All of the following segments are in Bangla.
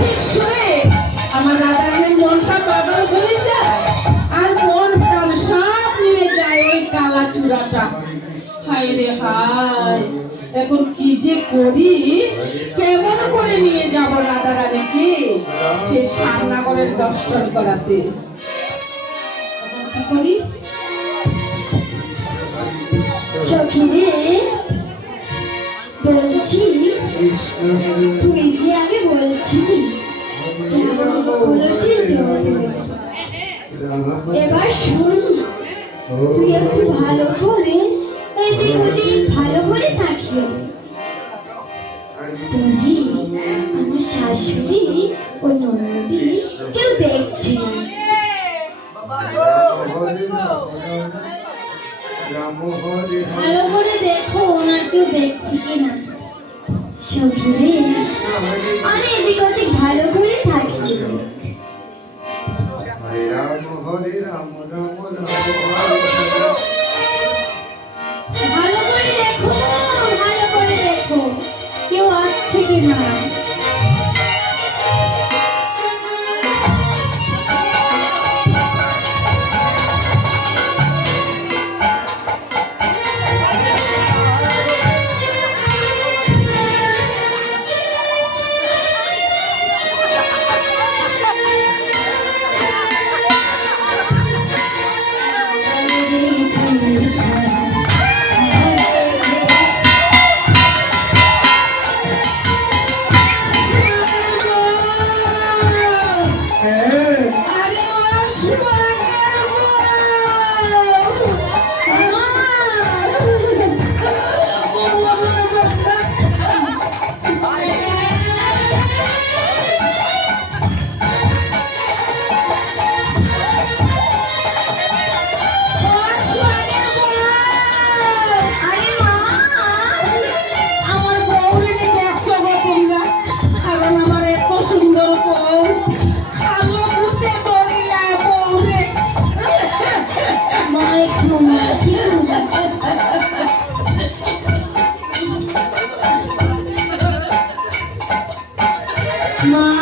শিশুরে আমার রাধারানীর মনটা পাগল হয়ে যায় আর মন প্রাণ সব নিয়ে যায় ওই কালা চূড়াটা হায় রে হায় এখন কি যে করি কেমন করে নিয়ে যাব রাধারানীকে সে শ্যামনগরের দর্শন করাতে কি করি সখিরে বলছি যে এবার শুন, তুই একটু ভালো করে, এদিক ওদিক ভালো করে তাকিয়ে বুঝি আমার শাশুড়ি ও ননদি কেউ দেখছে ভালো করে দেখো ওনার কেউ দেখছে কিনা। সখীরে আরে এদিক ওদিক ভালো করে তাকিয়ে হরে রাম রাম রাম হরে মা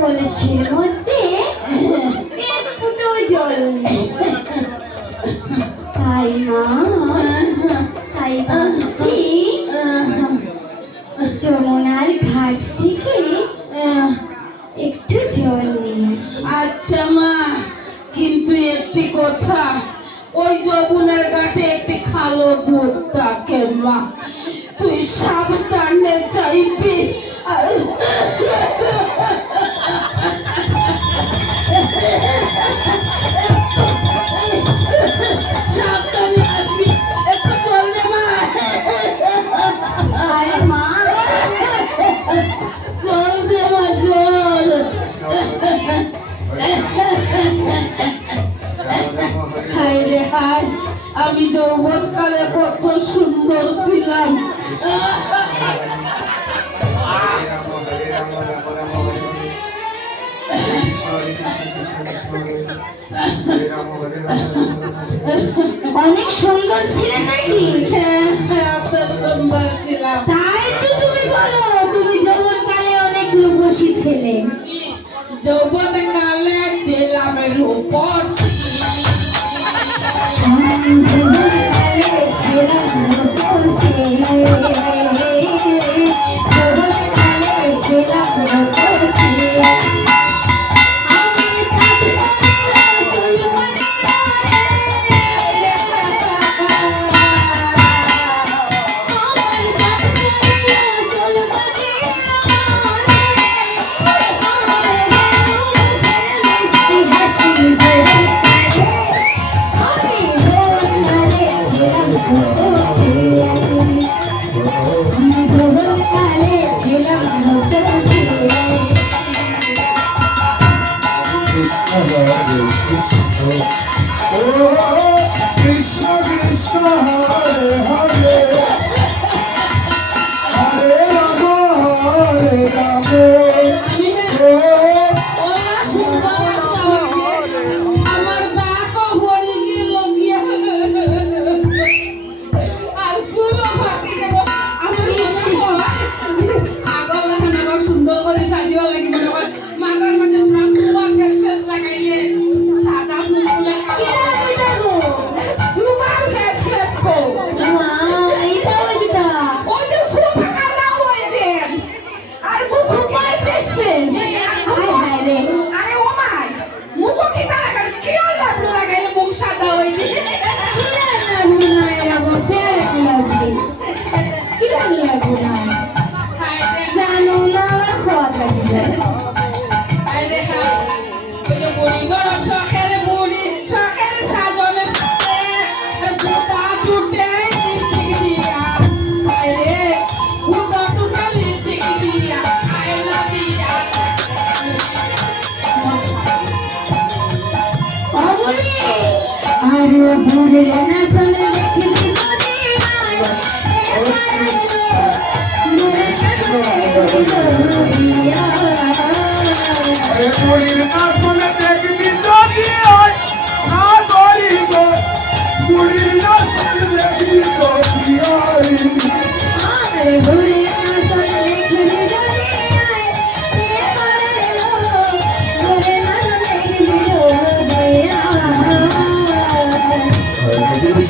কলসির মধ্যে অনেক সুন্দর ছিলে নাকি হ্যাঁ হ্যাঁ তাই তো তুমি বলো তুমি যৌবন কালে অনেক রূপসী ছেলে। যৌবন Thank you.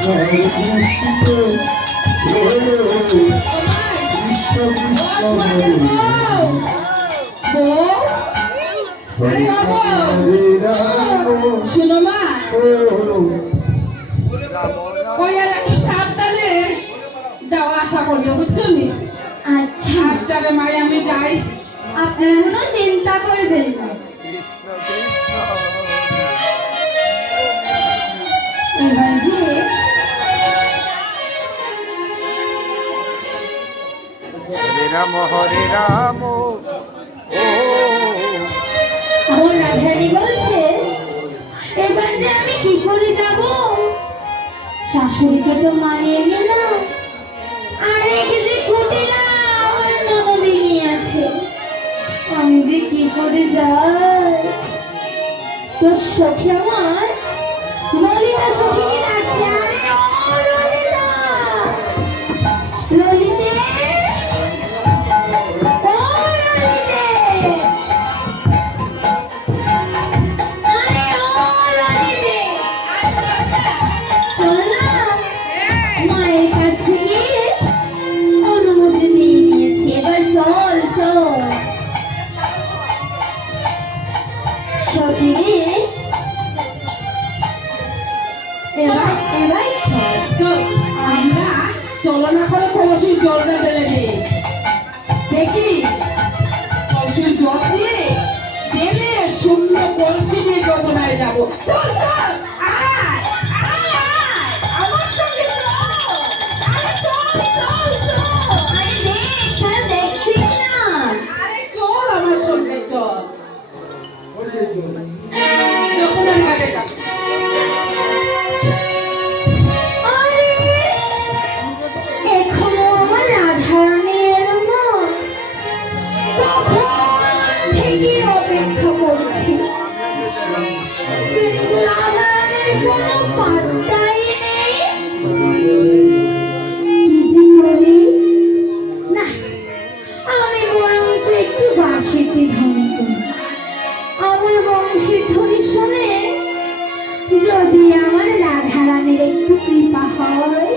কৃষ্ণ কৃষ্ণ শুনো মা আর একটু সাবধানে যাওয়া আশা করিও বুঝছনি আচ্ছা আচ্ছা রে মাই আমি যাই আপনারা চিন্তা করবেন না। রাম, হরে রাম। ও, আমার আমি কি করে যাব? শাশুড়িকে তো মানিয়ে নিলাম আর যে কুটিলা আছে। আমি যে কি করে যাই? তোর সখী আমার, ললিতা সখীকে ডাকছে এবার এবার চল আমরা চলো না করে কলসির জলটা ফেলে দিই দেখি জল দিয়ে গেলে শূন্য কলসি নিয়ে যমনায় যাব চল 嗯最后面那这个 যদি আমার রাধা রানীর একটু কৃপা হয়?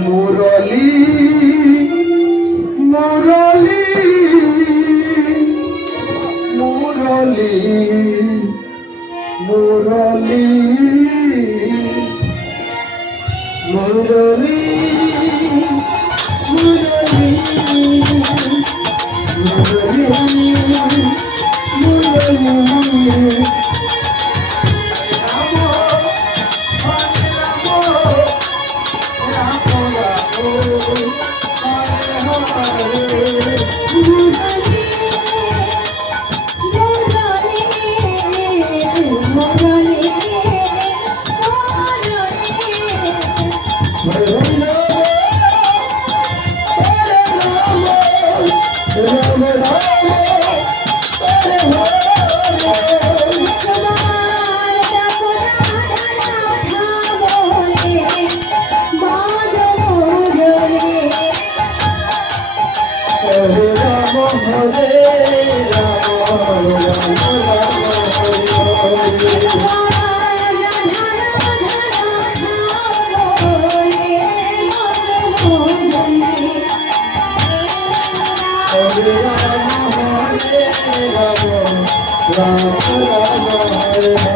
মুরলী মুরলী মুরলী। Hare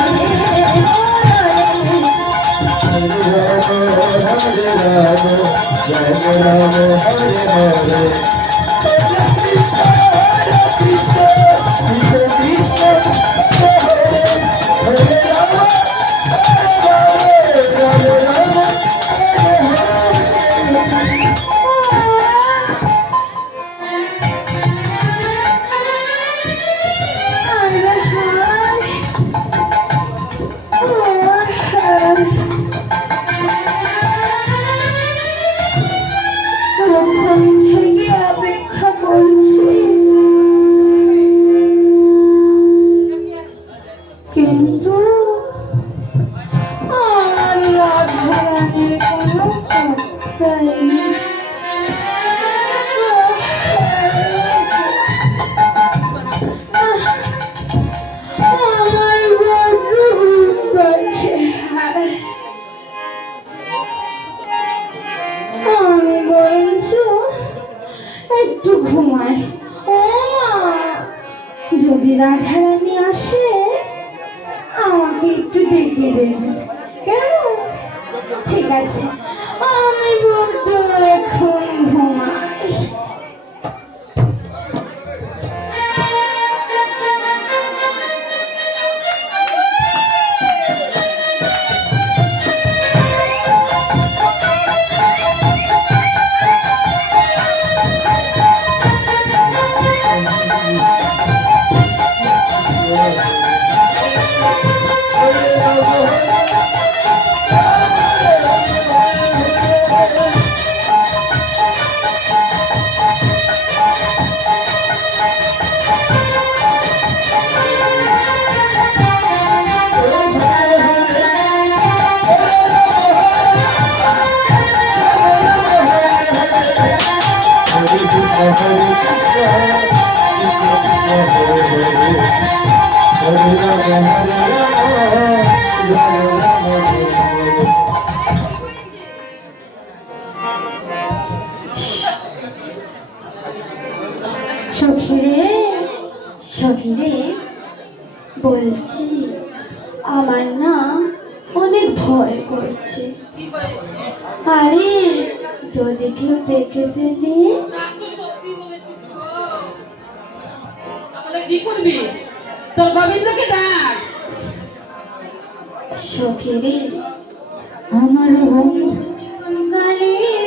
Jai Ram Hare Hare. সখিরে সখিরে বলছি আমার না অনেক ভয় করছে। আরে যদি কেউ দেখে ফেলে কি করবি? তোর গোবিন্দকে ডাক। সখিরে আমার বন্ধু